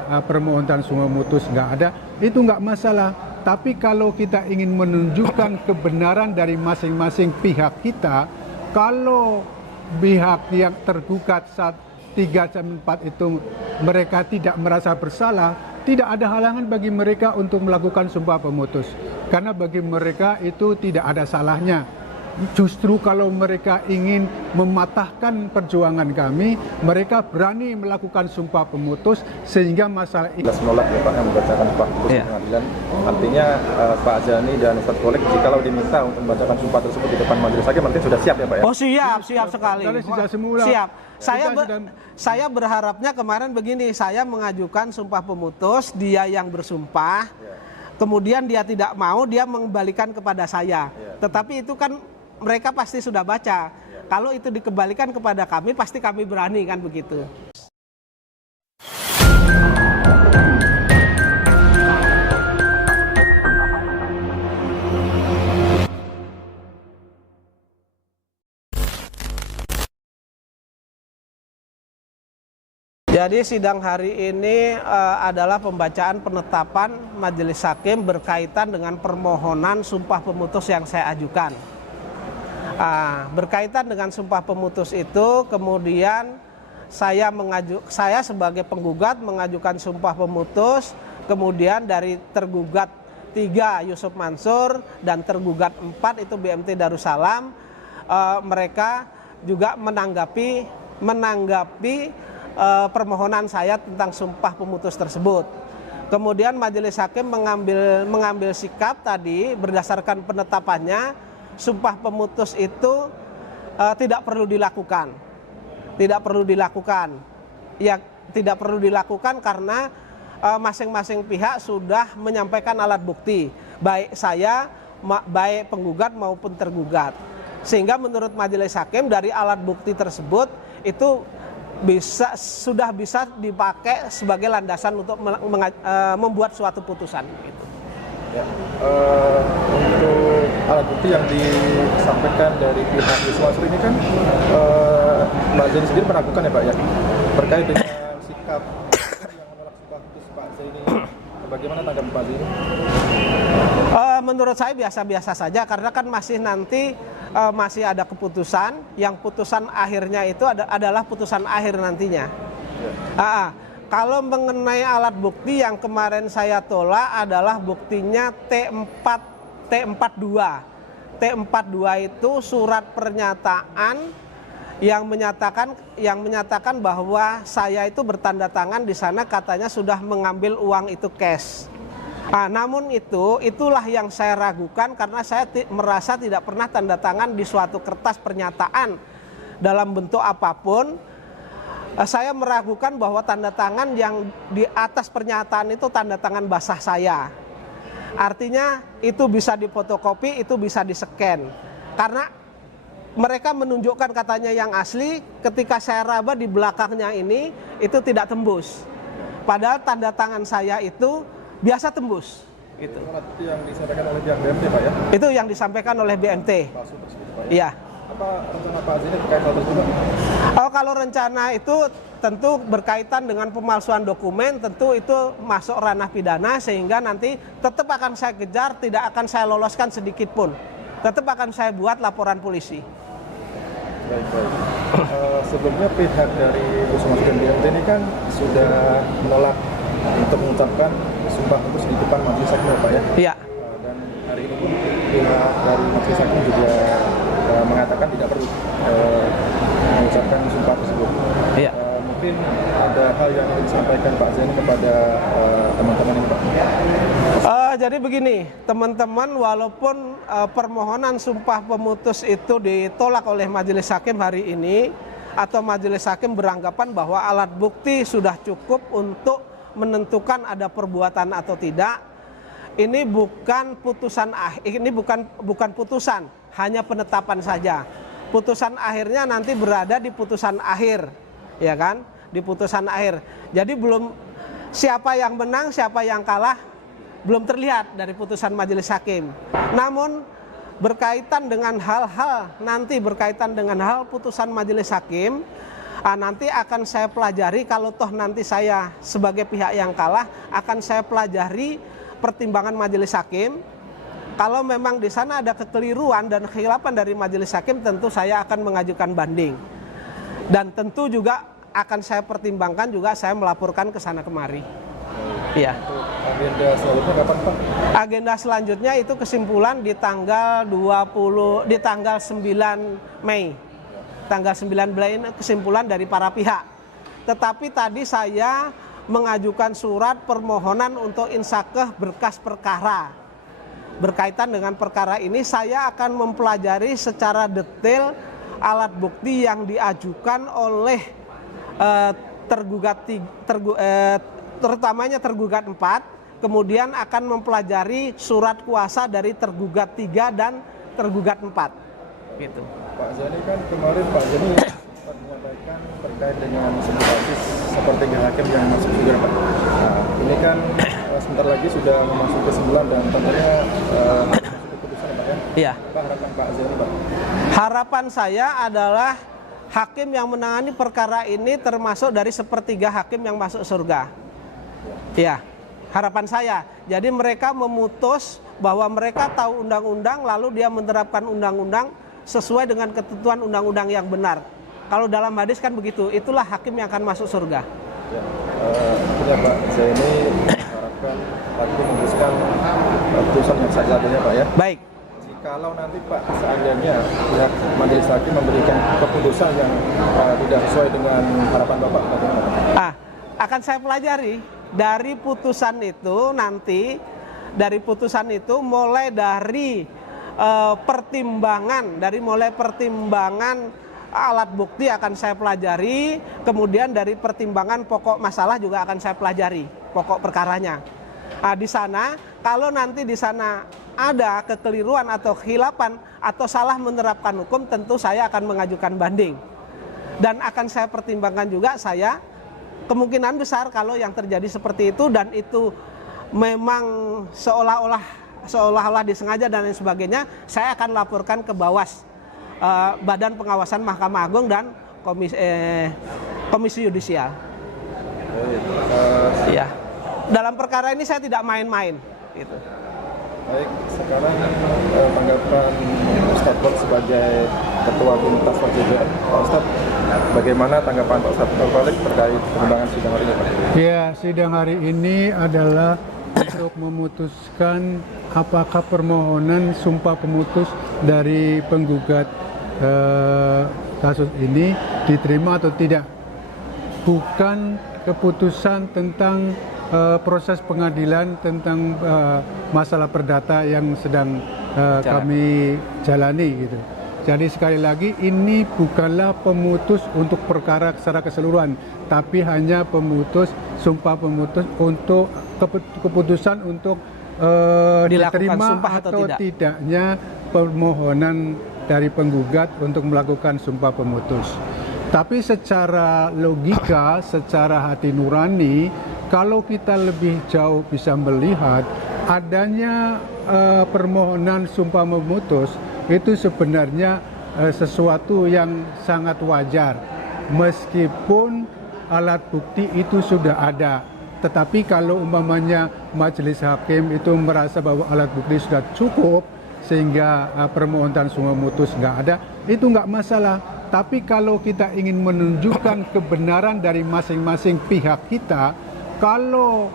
permohonan semua memutus nggak ada, itu nggak masalah. Tapi kalau kita ingin menunjukkan kebenaran dari masing-masing pihak kita, kalau pihak yang tergugat saat 3/4 itu mereka tidak merasa bersalah, tidak ada halangan bagi mereka untuk melakukan sumpah pemutus. Karena bagi mereka itu tidak ada salahnya. Justru kalau mereka ingin mematahkan perjuangan kami, mereka berani melakukan sumpah pemutus sehingga masalah ini menolak ya Pak yang membacakan sumpah pemutus di pengadilan. Artinya Pak Azani dan Ustadz Kolek jikalau diminta untuk membacakan sumpah tersebut di depan majelis hakim artinya sudah siap ya Pak ya? Oh siap sekali. Siap. Saya berharapnya kemarin begini, saya mengajukan sumpah pemutus, dia yang bersumpah, kemudian dia tidak mau, dia mengembalikan kepada saya. Tetapi itu kan mereka pasti sudah baca. Kalau itu dikembalikan kepada kami, pasti kami berani kan begitu. Jadi sidang hari ini adalah pembacaan penetapan majelis hakim berkaitan dengan permohonan sumpah pemutus yang saya ajukan. Berkaitan dengan sumpah pemutus itu, kemudian saya sebagai penggugat mengajukan sumpah pemutus, kemudian dari tergugat 3 Yusuf Mansur dan tergugat 4 itu BMT Darussalam, mereka juga menanggapi permohonan saya tentang sumpah pemutus tersebut. Kemudian majelis hakim mengambil sikap tadi berdasarkan penetapannya, sumpah pemutus itu tidak perlu dilakukan. Ya, tidak perlu dilakukan karena masing-masing pihak sudah menyampaikan alat bukti, baik saya, baik penggugat maupun tergugat. Sehingga menurut majelis hakim dari alat bukti tersebut itu sudah bisa dipakai sebagai landasan untuk membuat suatu putusan. Gitu. Ya, untuk alat bukti yang disampaikan dari pihak Yusuf Mansur ini kan Mbak Zaini sendiri meragukan ya Pak ya, terkait dengan sikap yang menolak sumpah pemutus Pak Zaini, bagaimana tanggapan Pak Zaini? Menurut saya biasa-biasa saja karena kan masih ada keputusan, yang putusan akhirnya itu adalah putusan akhir nantinya. Kalau mengenai alat bukti yang kemarin saya tolak adalah buktinya T42. T42 itu surat pernyataan yang menyatakan bahwa saya itu bertanda tangan di sana, katanya sudah mengambil uang itu cash. Namun itulah yang saya ragukan karena saya merasa tidak pernah tanda tangan di suatu kertas pernyataan dalam bentuk apapun. Saya meragukan bahwa tanda tangan yang di atas pernyataan itu tanda tangan basah saya. Artinya itu bisa difotokopi, itu bisa di-scan. Karena mereka menunjukkan katanya yang asli, ketika saya raba di belakangnya ini, itu tidak tembus. Padahal tanda tangan saya itu biasa tembus. Itu yang disampaikan oleh pihak BMT Pak ya? Itu yang disampaikan oleh BMT. Palsu tersebut Pak ya? Iya. Apa rencana Pak Zaini terkait hal tersebut? Kalau rencana itu tentu berkaitan dengan pemalsuan dokumen, tentu itu masuk ranah pidana sehingga nanti tetap akan saya kejar, tidak akan saya loloskan sedikit pun. Tetap akan saya buat laporan polisi. Baik. Sebelumnya pihak dari Yusuf Mansur dan BMT ini kan sudah menolak untuk mengucapkan sumpah pemutus di depan majelis hakim ya Pak ya? Iya. Dan hari ini pun pihak dari majelis hakim juga mengatakan tidak perlu mengucapkan sumpah tersebut. Iya. Mungkin ada hal yang ingin disampaikan Pak Zaini kepada teman-teman ini Pak. Jadi begini, teman-teman, walaupun permohonan sumpah pemutus itu ditolak oleh majelis hakim hari ini, atau majelis hakim beranggapan bahwa alat bukti sudah cukup untuk menentukan ada perbuatan atau tidak, ini bukan putusan, bukan putusan, hanya penetapan saja. Putusan akhirnya nanti berada di putusan akhir, ya kan? Di putusan akhir. Jadi belum siapa yang menang, siapa yang kalah belum terlihat dari putusan majelis hakim. Namun berkaitan dengan hal putusan majelis hakim, Nanti akan saya pelajari, kalau toh nanti saya sebagai pihak yang kalah, akan saya pelajari pertimbangan majelis hakim. Kalau memang di sana ada kekeliruan dan khilafan dari majelis hakim, tentu saya akan mengajukan banding. Dan tentu juga akan saya pertimbangkan, juga saya melaporkan ke sana kemari. Iya. Agenda selanjutnya kapan, Pak? Agenda selanjutnya itu kesimpulan di tanggal 9 Mei. Tanggal 9 Mei kesimpulan dari para pihak. Tetapi tadi saya mengajukan surat permohonan untuk insakeh berkas perkara. Berkaitan dengan perkara ini, saya akan mempelajari secara detail alat bukti yang diajukan oleh terutamanya tergugat 4, kemudian akan mempelajari surat kuasa dari tergugat 3 dan tergugat 4. Gitu. Pak Zani kan kemarin Pak Zani sempat menyampaikan terkait dengan simulasi sepertiga hakim yang masuk juga, Pak. Nah, ini kan sebentar lagi sudah memasuki kesimpulan dan tentunya masuk keputusan, Pak, ya? Iya. Apa harapan Pak Zani, Pak? Harapan saya adalah hakim yang menangani perkara ini termasuk dari sepertiga hakim yang masuk surga. Iya, harapan saya. Jadi mereka memutus bahwa mereka tahu undang-undang, lalu dia menerapkan undang-undang sesuai dengan ketentuan undang-undang yang benar. Kalau dalam hadis kan begitu, itulah hakim yang akan masuk surga. Ya, Pak, saya ini harapkan hakim memutuskan putusan yang sah-sahnya, Pak, ya. Baik. Jikalau nanti Pak seandainya pihak majelis hakim memberikan keputusan yang tidak sesuai dengan harapan Bapak, bagaimana, Pak? Akan saya pelajari dari putusan itu nanti, dari putusan itu mulai dari pertimbangan alat bukti akan saya pelajari, kemudian dari pertimbangan pokok masalah juga akan saya pelajari pokok perkaranya. Di sana kalau nanti di sana ada kekeliruan atau khilafan atau salah menerapkan hukum, tentu saya akan mengajukan banding dan akan saya pertimbangkan juga. Saya kemungkinan besar kalau yang terjadi seperti itu dan itu memang seolah-olah disengaja dan lain sebagainya, saya akan laporkan ke Bawas, Badan Pengawasan Mahkamah Agung dan Komisi Yudisial. Iya. Dalam perkara ini saya tidak main-main. Gitu. Baik, sekarang tanggapan Ustadz Bol sebagai Ketua Tim Task Force JPN. Pak Ustadz, bagaimana tanggapan Pak Ustadz Balik terkait perkembangan sidang hari ini, Pak? Ya, sidang hari ini adalah untuk memutuskan apakah permohonan sumpah pemutus dari penggugat kasus ini diterima atau tidak. Bukan keputusan tentang proses pengadilan tentang masalah perdata yang sedang kami jalani gitu. Jadi sekali lagi ini bukanlah pemutus untuk perkara secara keseluruhan, tapi hanya pemutus sumpah pemutus untuk keputusan untuk diterima atau tidaknya permohonan dari penggugat untuk melakukan sumpah pemutus. Tapi secara logika, secara hati nurani, kalau kita lebih jauh bisa melihat adanya permohonan sumpah memutus itu sebenarnya sesuatu yang sangat wajar, meskipun alat bukti itu sudah ada. Tetapi kalau umpamanya majelis hakim itu merasa bahwa alat bukti sudah cukup sehingga permohonan sumpah memutus nggak ada, itu nggak masalah. Tapi kalau kita ingin menunjukkan kebenaran dari masing-masing pihak kita, kalau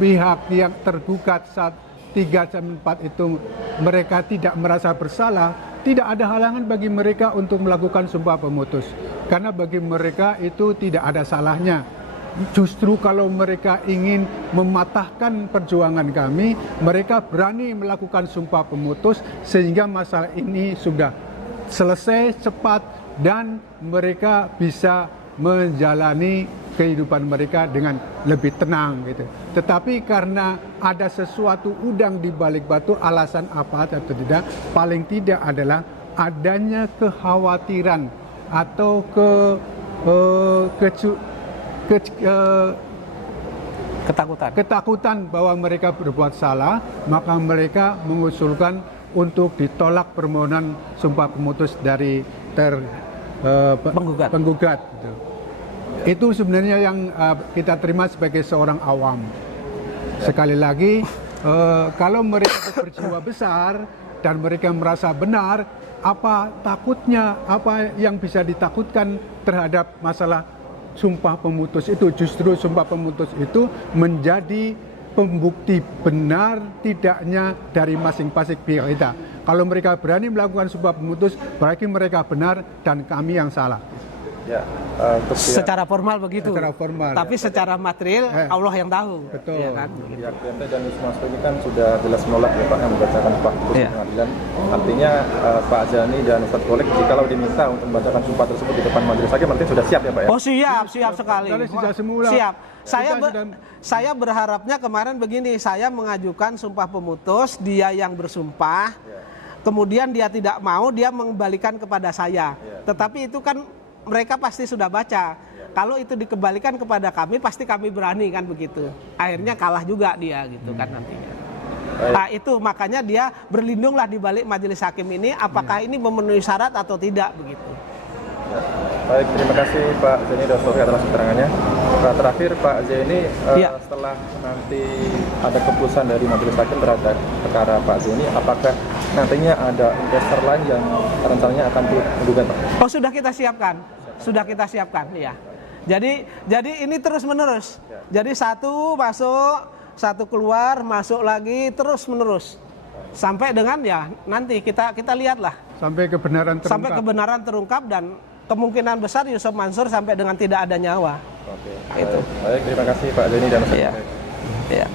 pihak yang tergugat saat 3 dan 4 itu mereka tidak merasa bersalah, tidak ada halangan bagi mereka untuk melakukan sumpah pemutus. Karena bagi mereka itu tidak ada salahnya. Justru kalau mereka ingin mematahkan perjuangan kami, mereka berani melakukan sumpah pemutus sehingga masalah ini sudah selesai cepat dan mereka bisa menjalani kehidupan mereka dengan lebih tenang gitu. Tetapi karena ada sesuatu udang di balik batu, alasan apa atau tidak, paling tidak adalah adanya kekhawatiran atau ketakutan bahwa mereka berbuat salah, maka mereka mengusulkan untuk ditolak permohonan sumpah pemutus dari penggugat gitu. Itu sebenarnya yang kita terima sebagai seorang awam. Sekali lagi, kalau mereka berjiwa besar dan mereka merasa benar, apa takutnya, apa yang bisa ditakutkan terhadap masalah sumpah pemutus itu? Justru sumpah pemutus itu menjadi pembukti benar tidaknya dari masing-masing pihak kita. Kalau mereka berani melakukan sumpah pemutus, berarti mereka benar dan kami yang salah. Ya, untuk Secara formal begitu. Secara formal. Tapi secara material Allah yang tahu. Betul. Ya kan? pihak BMT dan Wismasro ini kan sudah jelas menolak ya Pak yang membacakan sumpah pemutus Iya. pengadilan. Artinya Pak Zani dan Ustadz Golek jikalau diminta untuk membacakan sumpah tersebut di depan majelis hakim berarti sudah siap ya Pak ya? Oh siap sekali. Dari sejak semula. Siap. Kita Saya berharapnya kemarin begini, saya mengajukan sumpah pemutus, dia yang bersumpah, kemudian dia tidak mau, dia mengembalikan kepada saya. Tetapi itu kan mereka pasti sudah baca. Kalau itu dikembalikan kepada kami, pasti kami berani kan begitu. Akhirnya kalah juga dia gitu kan nantinya. Nah itu makanya dia berlindunglah di balik majelis hakim ini, apakah ini memenuhi syarat atau tidak begitu. Baik, terima kasih Pak Zeni dan Ustadz atas keterangannya. Nah, terakhir Pak Zeni, setelah nanti ada keputusan dari majelis hakim terhadap perkara Pak Zeni, apakah nantinya ada investor lain yang rencananya akan menggugat Pak? Oh sudah kita siapkan, ya. Jadi ini terus menerus. Jadi satu masuk, satu keluar, masuk lagi terus menerus. Sampai dengan ya nanti kita lihatlah. Sampai kebenaran terungkap. Sampai kebenaran terungkap dan kemungkinan besar Yusuf Mansur sampai dengan tidak ada nyawa. Oke. Itu. Baik, terima kasih Pak Zeni dan Ustadz. Iya. Iya.